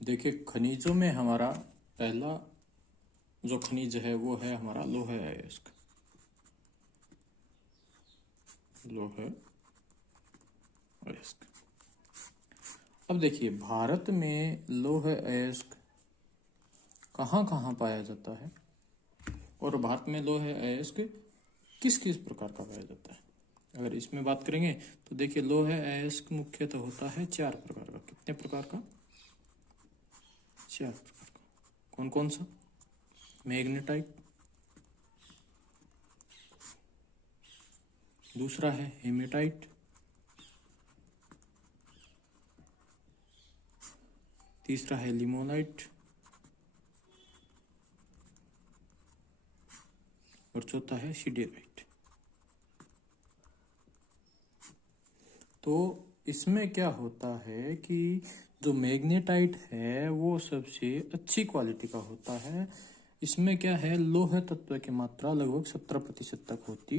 देखिए, खनिजों में हमारा पहला जो खनिज है वो है हमारा लौह अयस्क। लौह अयस्क। अब देखिए, भारत में लौह अयस्क कहाँ कहाँ पाया जाता है और भारत में लौह अयस्क किस किस प्रकार का पाया जाता है। अगर इसमें बात करेंगे तो देखिए, लौह अयस्क मुख्यतः होता है 4 प्रकार का। कितने प्रकार का? 4 प्रकार का। कौन कौन सा? मैग्नेटाइट, दूसरा है हेमेटाइट, तीसरा है लिमोनाइट और चौथा है सिडेराइट। तो इसमें क्या होता है कि जो मैग्नेटाइट है वो सबसे अच्छी क्वालिटी का होता है। इसमें क्या है, लौह तत्व की मात्रा लगभग 70% तक होती,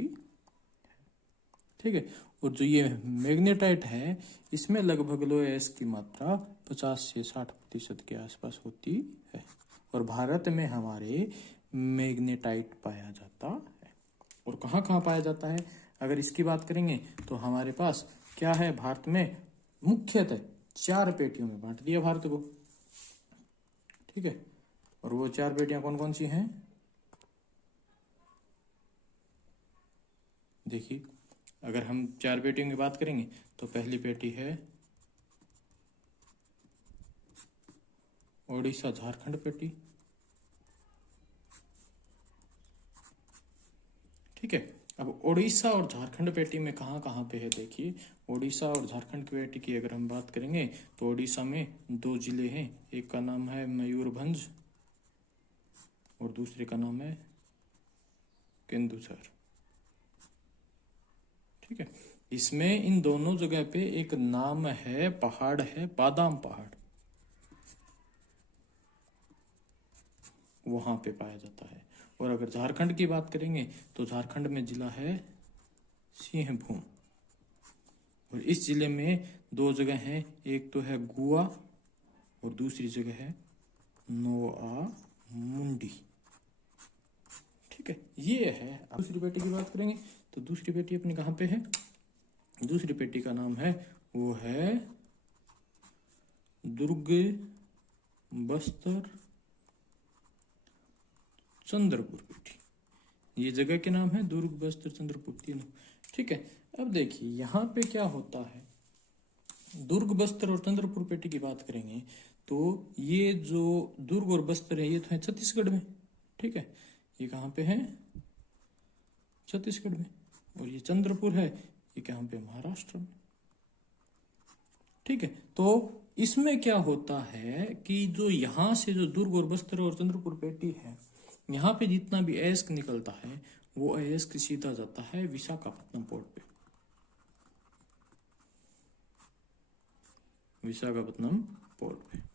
ठीक है। और जो ये मैग्नेटाइट है इसमें लगभग लौह अयस्क की मात्रा 50 से 60% के आसपास होती है। और भारत में हमारे मैग्नेटाइट पाया जाता है। और कहाँ कहाँ पाया जाता है अगर इसकी बात करेंगे तो हमारे पास क्या है, भारत में मुख्यतः 4 पेटियों में बांट दिया भारत को, ठीक है। और वो 4 पेटियां कौन कौन सी हैं? देखिए, अगर हम 4 पेटियों की बात करेंगे तो पहली पेटी है ओडिशा झारखंड पेटी, ठीक है। अब ओडिशा और झारखंड पेटी में कहाँ कहाँ पे है, देखिए ओडिशा और झारखंड की पेटी की अगर हम बात करेंगे तो ओडिशा में 2 जिले हैं, एक का नाम है मयूरभंज और दूसरे का नाम है केंदुझर, ठीक है। इसमें इन दोनों जगह पे एक नाम है, पहाड़ है बादाम पहाड़, वहां पे पाया जाता है। और अगर झारखंड की बात करेंगे तो झारखंड में जिला है सिंहभूम और इस जिले में 2 जगह हैं, एक तो है गुआ और दूसरी जगह है नोआ मुंडी, ठीक है। ये है। अब दूसरी पेटी की बात करेंगे तो दूसरी पेटी अपनी कहाँ पे है? दूसरी पेटी का नाम है, वो है दुर्ग, बस्तर, चंद्रपुर पेटी। ये जगह के नाम है दुर्ग, बस्तर, चंद्रपुर तीनों, ठीक है। अब देखिए यहाँ पे क्या होता है, दुर्ग, बस्तर और चंद्रपुर पेटी की बात करेंगे तो ये जो दुर्ग और बस्तर है ये तो है छत्तीसगढ़ में, ठीक है। ये कहाँ पे है? छत्तीसगढ़ में। और ये चंद्रपुर है, ये कहाँ पे? महाराष्ट्र में, ठीक है। तो इसमें क्या होता है कि जो यहाँ से जो दुर्ग और बस्तर और चंद्रपुर पेटी है, यहाँ पे जितना भी अयस्क निकलता है वो अयस्क सीधा जाता है विशाखापट्टनम पोर्ट पे। विशाखापट्टनम पोर्ट पे।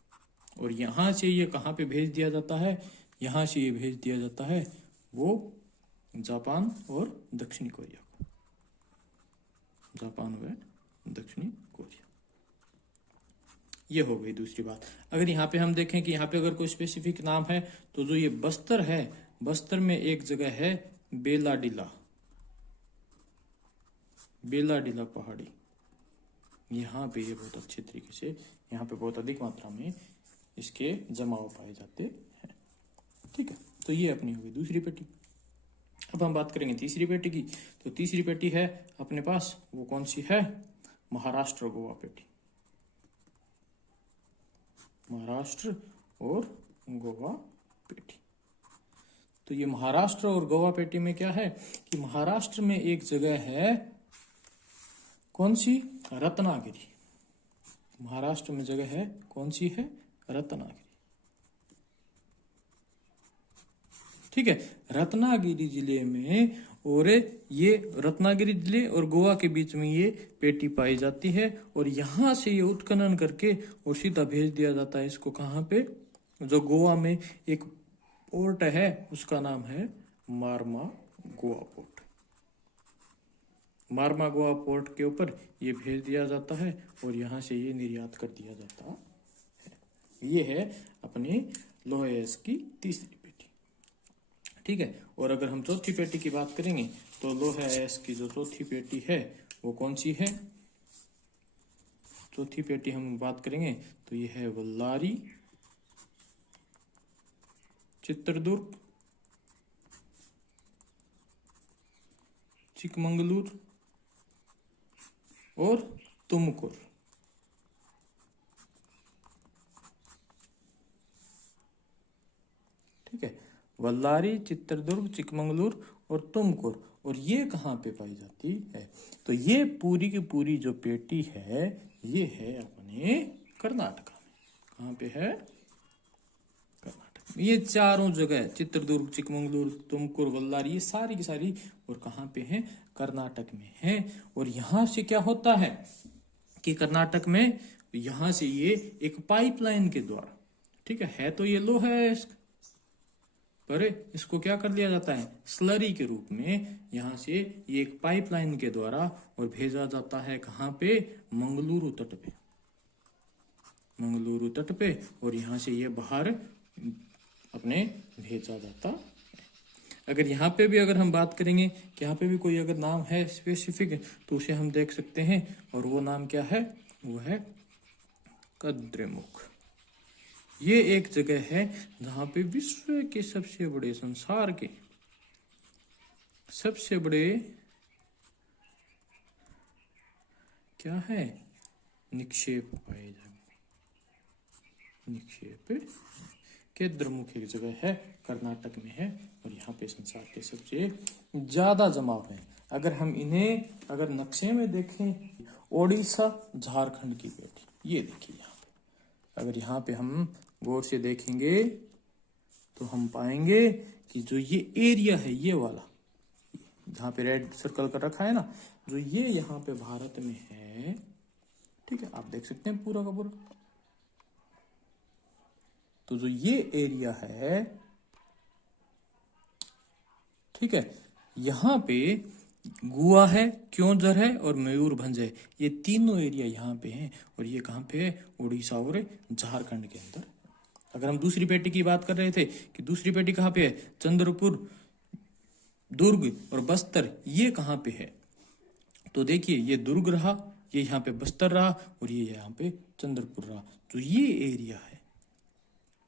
और यहाँ से ये कहाँ पे भेज दिया जाता है? यहाँ से ये भेज दिया जाता है वो जापान और दक्षिणी कोरिया को। जापान व दक्षिणी कोरिया। ये हो गई दूसरी बात। अगर यहाँ पे हम देखें कि यहाँ पे अगर कोई स्पेसिफिक नाम है तो जो ये बस्तर है, बस्तर में एक जगह है बेलाडीला, बेलाडीला पहाड़ी। यहाँ पे ये बहुत अच्छे तरीके से, यहाँ पे बहुत अधिक मात्रा में इसके जमाव पाए जाते हैं, ठीक है। तो ये अपनी होगी दूसरी पेटी। अब हम बात करेंगे तीसरी पेटी की। तो तीसरी पेटी है अपने पास, वो कौन सी है? महाराष्ट्र गोवा पेटी। महाराष्ट्र और गोवा पेटी। तो ये महाराष्ट्र और गोवा पेटी में क्या है कि महाराष्ट्र में एक जगह है, कौन सी? रत्नागिरी। महाराष्ट्र में जगह है, कौन सी है? रत्नागिरी, ठीक है। रत्नागिरी जिले में, और ये रत्नागिरी जिले और गोवा के बीच में ये पेटी पाई जाती है। और यहां से ये उत्खनन करके और सीधा भेज दिया जाता है इसको कहाँ पे? जो गोवा में एक पोर्ट है उसका नाम है मार्मा गोवा पोर्ट। मार्मा गोवा पोर्ट के ऊपर ये भेज दिया जाता है और यहाँ से ये निर्यात कर दिया जाता है। ये है अपनी लोह अयस्क की तीसरी पेटी। ठीक है, और अगर हम चौथी पेटी की बात करेंगे तो लोह अयस्क की जो चौथी पेटी है वो कौन सी है? चौथी पेटी हम बात करेंगे तो ये है वल्लारी, चित्रदुर्ग, चिकमंगलूर और तुमकुर। ठीक है, वल्लारी, चित्रदुर्ग, चिकमंगलूर और तुमकुर। और ये कहाँ पे पाई जाती है? तो ये पूरी की पूरी जो पेटी है ये है अपने कर्नाटक में। कहाँ पे है? कर्नाटक में। ये चारों जगह चित्रदुर्ग, चिकमंगलूर, तुमकुर, वल्लारी, ये सारी की सारी और कहाँ पे है? कर्नाटक में है। और यहाँ से क्या होता है कि कर्नाटक में यहाँ से ये एक पाइपलाइन के द्वारा, ठीक है तो ये लोहा है पर इसको क्या कर लिया जाता है? स्लरी के रूप में यहाँ से ये एक पाइपलाइन के द्वारा और भेजा जाता है कहाँ पे? मंगलुरु तट पे, मंगलुरु तट पे। और यहाँ से ये बाहर अपने भेजा जाता है। अगर यहाँ पे भी अगर हम बात करेंगे कि यहाँ पे भी कोई अगर नाम है स्पेसिफिक तो उसे हम देख सकते हैं, और वो नाम क्या है? वो है कद्रेमुख। ये एक जगह है जहां पे विश्व के सबसे बड़े, संसार के सबसे बड़े क्या है? निक्षेप पाए जाते। निक्षेप केंद्रमुख एक जगह है, कर्नाटक में है, और यहाँ पे संसार के सबसे ज्यादा जमाव है। अगर हम इन्हें अगर नक्शे में देखें, ओडिशा, झारखंड की पेटी, ये देखिए यहाँ पे। अगर यहाँ पे हम गौर से देखेंगे तो हम पाएंगे कि जो ये एरिया है, ये वाला जहाँ पे रेड सर्कल कर रखा है ना, जो ये यहाँ पे भारत में है, ठीक है, आप देख सकते हैं पूरा का पूरा। तो जो ये एरिया है, ठीक है, यहाँ पे गोवा है, क्योंझर है और मयूरभंज है। ये तीनों एरिया यहाँ पे हैं, और ये कहाँ पे है? उड़ीसा और झारखंड के अंदर। अगर हम दूसरी पेटी की बात कर रहे थे कि दूसरी पेटी कहाँ पे है? चंद्रपुर, दुर्ग और बस्तर, ये कहाँ पे है? तो देखिए ये दुर्ग रहा, ये यहाँ पे बस्तर रहा, और ये यहाँ पे चंद्रपुर रहा। तो ये एरिया है,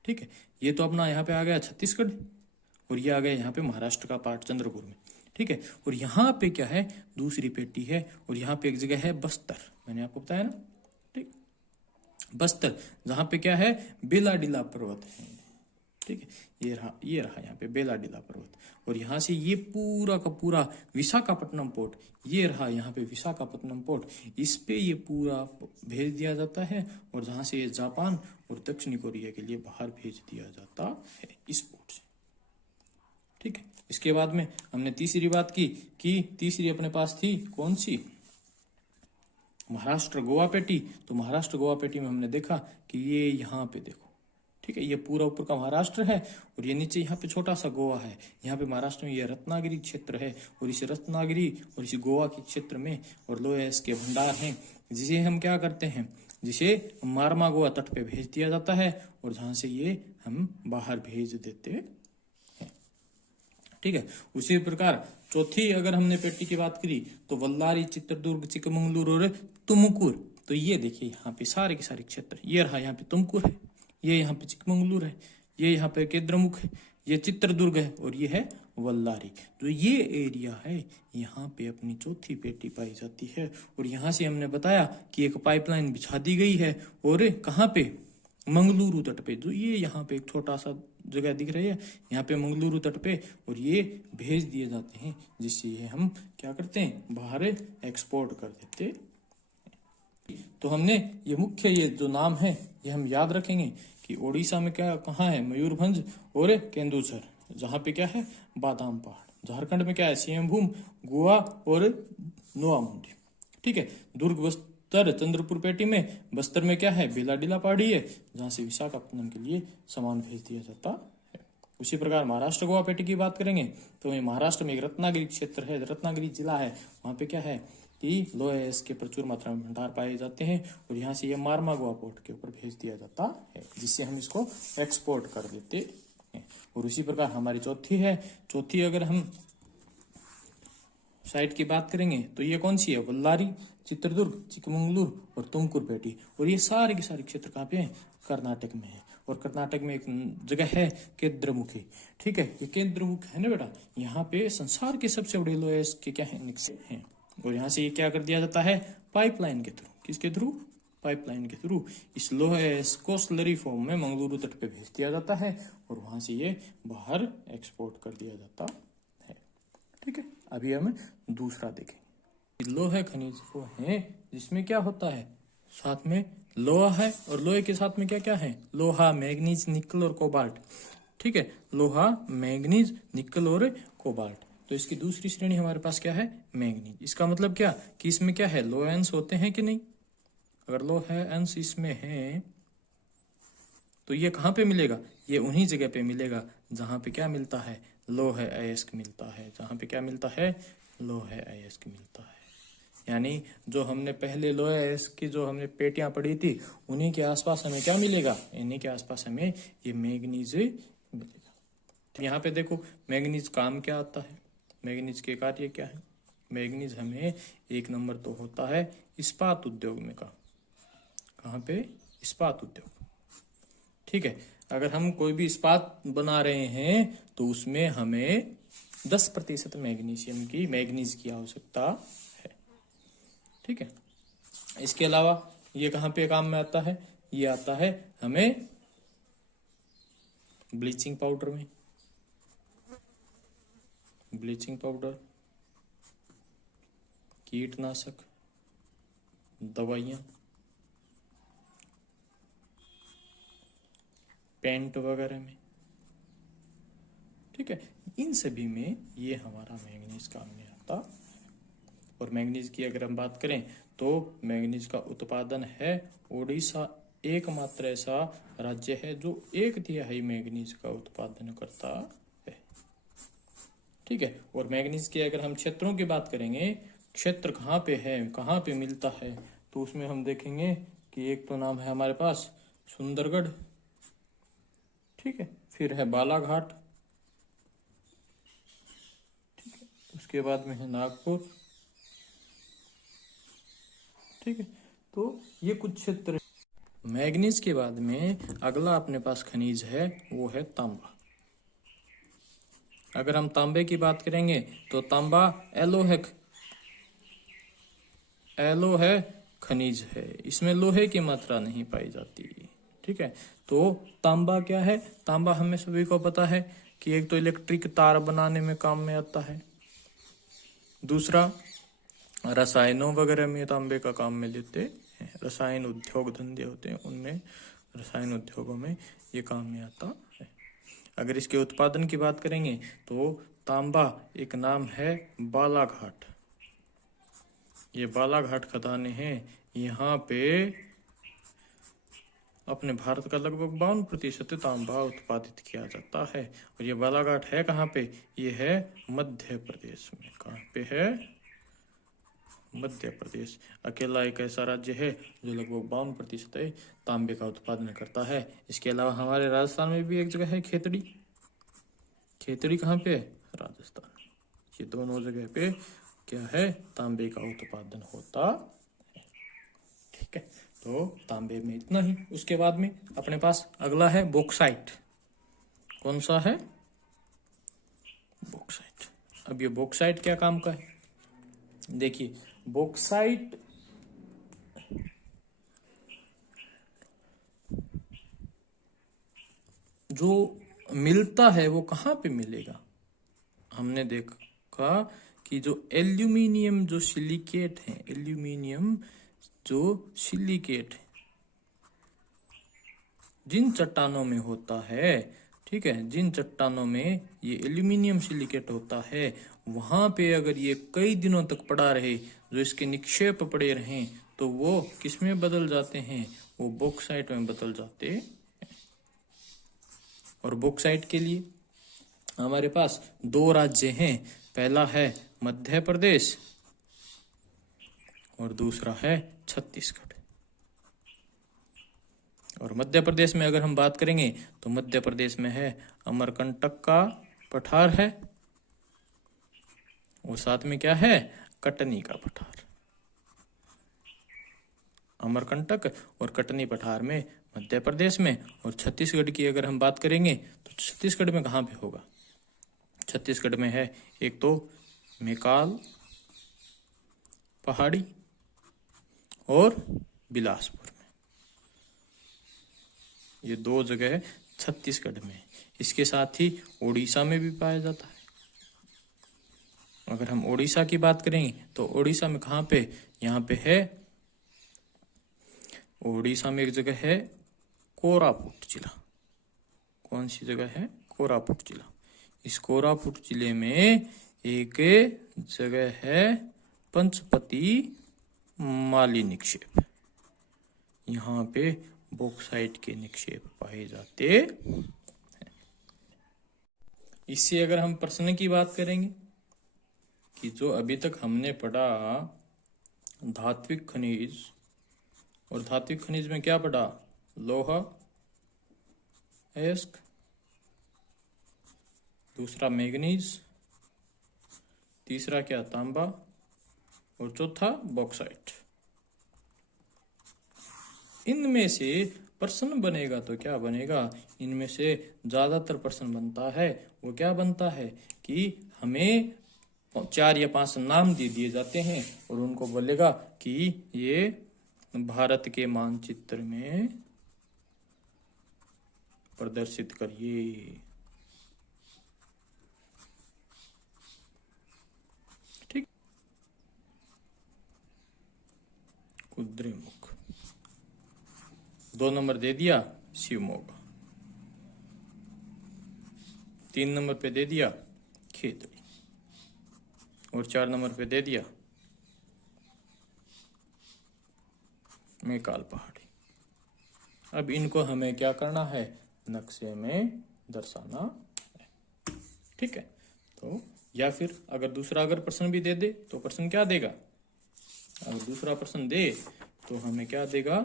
ठीक है। ये तो अपना यहाँ पे आ गया छत्तीसगढ़, और ये आ गया यहाँ पे महाराष्ट्र का पार्ट चंद्रपुर में, ठीक है। और यहाँ पे क्या है? दूसरी पेटी है, और यहाँ पे एक जगह है बस्तर, मैंने आपको बताया ना, ठीक। बस्तर जहाँ पे क्या है? बेलाडीला पर्वत है, ठीक है। ये रहा यहाँ पे बेलाडीला पर्वत। और यहाँ से ये पूरा का पूरा विशाखापट्टनम पोर्ट, ये रहा यहाँ पे विशाखापट्टनम पोर्ट, इस पे ये पूरा भेज दिया जाता है, और जहाँ से ये जापान और दक्षिणी कोरिया के लिए बाहर भेज दिया जाता है इस पोर्ट से, ठीक है। इसके बाद में हमने तीसरी बात की कि तीसरी अपने पास थी कौन सी? महाराष्ट्र गोवा पेटी। तो महाराष्ट्र गोवा पेटी में हमने देखा कि ये यहाँ पे देखो, ठीक है, ये पूरा ऊपर का महाराष्ट्र है, और ये नीचे यहाँ पे छोटा सा गोवा है। यहाँ पे महाराष्ट्र में ये रत्नागिरी क्षेत्र है, और इस रत्नागिरी और इस गोवा के क्षेत्र में और लोह अयस्क के भंडार हैं, जिसे हम क्या करते हैं? जिसे मारमा गोवा तट पे भेज दिया जाता है, और जहां से ये हम बाहर भेज देते हैं, ठीक है। उसी प्रकार चौथी अगर हमने पेटी की बात करी तो वल्लारी, चित्रदुर्ग, चिकमंगलूर और तुमकुर। तो ये देखिए यहाँ पे सारे के सारे क्षेत्र, ये रहा यहाँ पे तुमकुर है, ये यहाँ पे चिकमंगलूर है, ये यहाँ पे केंद्रमुख है, ये चित्रदुर्ग है, और ये है वल्लारी। जो ये एरिया है यहाँ पे अपनी चौथी पेटी पाई जाती है। और यहाँ से हमने बताया कि एक पाइपलाइन बिछा दी गई है, और कहाँ पे? मंगलुरु तट पे। जो ये यहाँ पे एक छोटा सा जगह दिख रही है, यहाँ पे मंगलुरु तट पे, और ये भेज दिए जाते हैं, जिससे ये हम क्या करते हैं? बाहर एक्सपोर्ट कर देते हैं। तो हमने ये मुख्य ये जो नाम है ये हम याद रखेंगे कि ओडिशा में क्या कहाँ है? मयूरभंज और केंदुझर, जहाँ पे क्या है? बादाम पहाड़। झारखंड में क्या है? सिंहभूम, गोवा और नोआमुंडी, ठीक है। दुर्ग, बस्तर, चंद्रपुर पेटी में। बस्तर में क्या है? बेलाडीला पहाड़ी है, जहाँ से विशाखापट्टनम के लिए सामान भेज दिया जाता है। उसी प्रकार महाराष्ट्र गोवा पेटी की बात करेंगे तो महाराष्ट्र में एक रत्नागिरी क्षेत्र है, रत्नागिरी जिला है, वहाँ पे क्या है? कि लोहा अयस्क के प्रचुर मात्रा में भंडार पाए जाते हैं और यहाँ से ये मारमागोआ पोर्ट के ऊपर भेज दिया जाता है, जिससे हम इसको एक्सपोर्ट कर देते हैं। और उसी प्रकार हमारी चौथी अगर हम साइट की बात करेंगे तो ये कौन सी है, बल्लारी, चित्रदुर्ग, चिकमंगलूर और तुमकुरपेटी। और ये सारे के सारे क्षेत्र कहाँ पे हैं, कर्नाटक में है। और कर्नाटक में एक जगह है केंद्रमुखी, ठीक है, ये केंद्रमुख है ना बेटा, यहाँ पे संसार के सबसे बड़े लोहे के क्या है, निक्षेप हैं। और यहाँ से ये क्या कर दिया जाता है, पाइपलाइन के थ्रू, किसके थ्रू, पाइपलाइन के थ्रू इस लोहे को स्लरी फॉर्म में मंगलुरु तट पे भेज दिया जाता है और वहां से ये बाहर एक्सपोर्ट कर दिया जाता है। ठीक है, अभी हम दूसरा देखेंगे। लोहा खनिज वो है जिसमें क्या होता है, साथ में लोहा है और लोहे के साथ में क्या क्या है, लोहा, मैग्नीज, निकल और कोबाल्ट। ठीक है, लोहा, मैग्नीज, निकल और कोबाल्ट। तो इसकी दूसरी श्रेणी हमारे पास क्या है, मैग्नीज। इसका मतलब क्या कि इसमें क्या है, लोहा अंश होते हैं कि नहीं। अगर लोहा अंश इसमें है तो ये कहाँ पे मिलेगा, ये उन्हीं जगह पे मिलेगा जहां पे क्या मिलता है, लोहा अयस्क मिलता है। जहां पे क्या मिलता है, लोहा अयस्क मिलता है। यानी जो हमने पहले लोहा अयस्क की जो हमने पेटियां पड़ी थी, उन्हीं के आसपास हमें क्या मिलेगा, इन्हीं के आसपास हमें ये मैग्नीज मिलेगा। यहाँ पे देखो मैग्नीज काम क्या आता है, मैग्नीज के कार्य क्या है। मैग्नीज हमें एक नंबर तो होता है इस्पात उद्योग में का, कहाँ पे, इस्पात उद्योग। ठीक है, अगर हम कोई भी इस्पात बना रहे हैं तो उसमें हमें 10% मैग्नीज की आवश्यकता है। ठीक है, इसके अलावा ये कहाँ पे काम में आता है, ये आता है हमें ब्लीचिंग पाउडर में, ब्लीचिंग पाउडर, कीटनाशक, दवाइयाँ, पेंट वगैरह में। ठीक है, इन सभी में ये हमारा मैग्नीज काम में आता है। और मैग्नीज की अगर हम बात करें तो मैग्नीज का उत्पादन है, ओडिशा एकमात्र ऐसा राज्य है जो 1/3 मैग्नीज का उत्पादन करता है। ठीक है, और मैग्नीज के अगर हम क्षेत्रों की बात करेंगे, क्षेत्र कहाँ पे है, कहाँ पे मिलता है, तो उसमें हम देखेंगे कि एक तो नाम है हमारे पास सुंदरगढ़, ठीक है, फिर है बालाघाट, ठीक है, उसके बाद में है नागपुर। ठीक है, तो ये कुछ क्षेत्र। मैग्नीज के बाद में अगला अपने पास खनिज है वो है तांबा। अगर हम तांबे की बात करेंगे तो तांबा एलोहे खनिज है, इसमें लोहे की मात्रा नहीं पाई जाती। ठीक है, तो तांबा क्या है, तांबा हमें सभी को पता है कि एक तो इलेक्ट्रिक तार बनाने में काम में आता है, दूसरा रसायनों वगैरह में तांबे का काम में लेते हैं। रसायन उद्योग धंधे होते हैं उनमें, रसायन उद्योगों में ये काम में आता है। अगर इसके उत्पादन की बात करेंगे तो तांबा एक नाम है बालाघाट। ये बालाघाट खदानें हैं, यहाँ पे अपने भारत का लगभग 52% तांबा उत्पादित किया जाता है। और ये बालाघाट है कहाँ पे, ये है मध्य प्रदेश में। कहाँ पे है, मध्य प्रदेश। अकेला एक ऐसा राज्य है जो लगभग 52% तांबे का उत्पादन करता है। इसके अलावा हमारे राजस्थान में भी एक जगह है खेतड़ी। खेतड़ी कहाँ पे है, राजस्थान। ये दोनों जगह पे क्या है, तांबे का उत्पादन होता है। ठीक है, तो तांबे में इतना ही। उसके बाद में अपने पास अगला है बॉक्साइट। कौन सा है, बॉक्साइट। अब ये बॉक्साइट क्या काम का है, देखिए बॉक्साइट जो मिलता है वो कहाँ पे मिलेगा, हमने देखा कि जो एल्यूमिनियम जो सिलिकेट है, एल्यूमिनियम जो सिलिकेट जिन चट्टानों में होता है, ठीक है, जिन चट्टानों में ये एल्यूमिनियम सिलिकेट होता है, वहां पे अगर ये कई दिनों तक पड़ा रहे, जो इसके निक्षेप पड़े रहें, तो वो किस में बदल जाते हैं, वो बॉक्साइट में बदल जाते हैं। और बॉक्साइट के लिए हमारे पास 2 राज्य हैं, पहला है मध्य प्रदेश और दूसरा है छत्तीसगढ़। और मध्य प्रदेश में अगर हम बात करेंगे तो मध्य प्रदेश में है अमरकंटक का पठार है, और साथ में क्या है, कटनी का पठार। अमरकंटक और कटनी पठार में मध्य प्रदेश में। और छत्तीसगढ़ की अगर हम बात करेंगे तो छत्तीसगढ़ में कहाँ पे होगा, छत्तीसगढ़ में है एक तो मैकाल पहाड़ी और बिलासपुर में, ये दो जगह है छत्तीसगढ़ में। इसके साथ ही उड़ीसा में भी पाया जाता है। अगर हम उड़ीसा की बात करेंगे तो उड़ीसा में कहाँ पे, यहाँ पे है, उड़ीसा में एक जगह है कोरापुट जिला। कौन सी जगह है, कोरापुट जिला। इस कोरापुट जिले में एक जगह है पंचपति माली निक्षेप, यहाँ पे बॉक्साइट के निक्षेप पाए जाते हैं। इससे अगर हम प्रश्न की बात करेंगे कि जो अभी तक हमने पढ़ा धात्विक खनिज, और धात्विक खनिज में क्या पढ़ा, लोहा, अयस्क, दूसरा मैग्नीज, तीसरा क्या, तांबा, और चौथा बॉक्साइट। इनमें से प्रश्न बनेगा तो क्या बनेगा, इनमें से ज्यादातर प्रश्न बनता है वो क्या बनता है कि हमें 4 या 5 नाम दे दिए जाते हैं और उनको बोलेगा कि ये भारत के मानचित्र में प्रदर्शित करिए। ठीक, कुद्रेमुख 2 नंबर दे दिया, शिवमोगा 3 नंबर पे दे दिया, खेतड़ी, और 4 नंबर पे दे दिया मैकाल पहाड़ी। अब इनको हमें क्या करना है, नक्शे में दर्शाना है। ठीक है, तो या फिर अगर दूसरा अगर प्रश्न भी दे दे तो प्रश्न क्या देगा, अगर दूसरा प्रश्न दे तो हमें क्या देगा,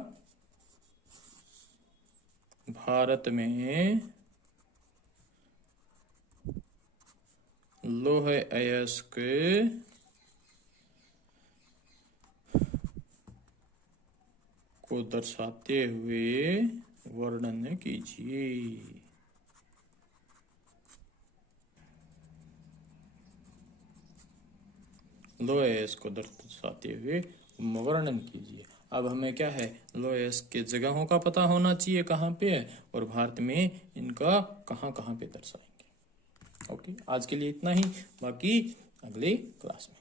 भारत में लौह अयस्क को दर्शाते हुए वर्णन कीजिए। लौह अयस्क को दर्शाते हुए वर्णन कीजिए। अब हमें क्या है, लौह अयस्क के जगहों का पता होना चाहिए कहाँ पे है, और भारत में इनका कहाँ कहाँ पे दर्शाएंगे। ओके, आज के लिए इतना ही, बाकी अगले क्लास में।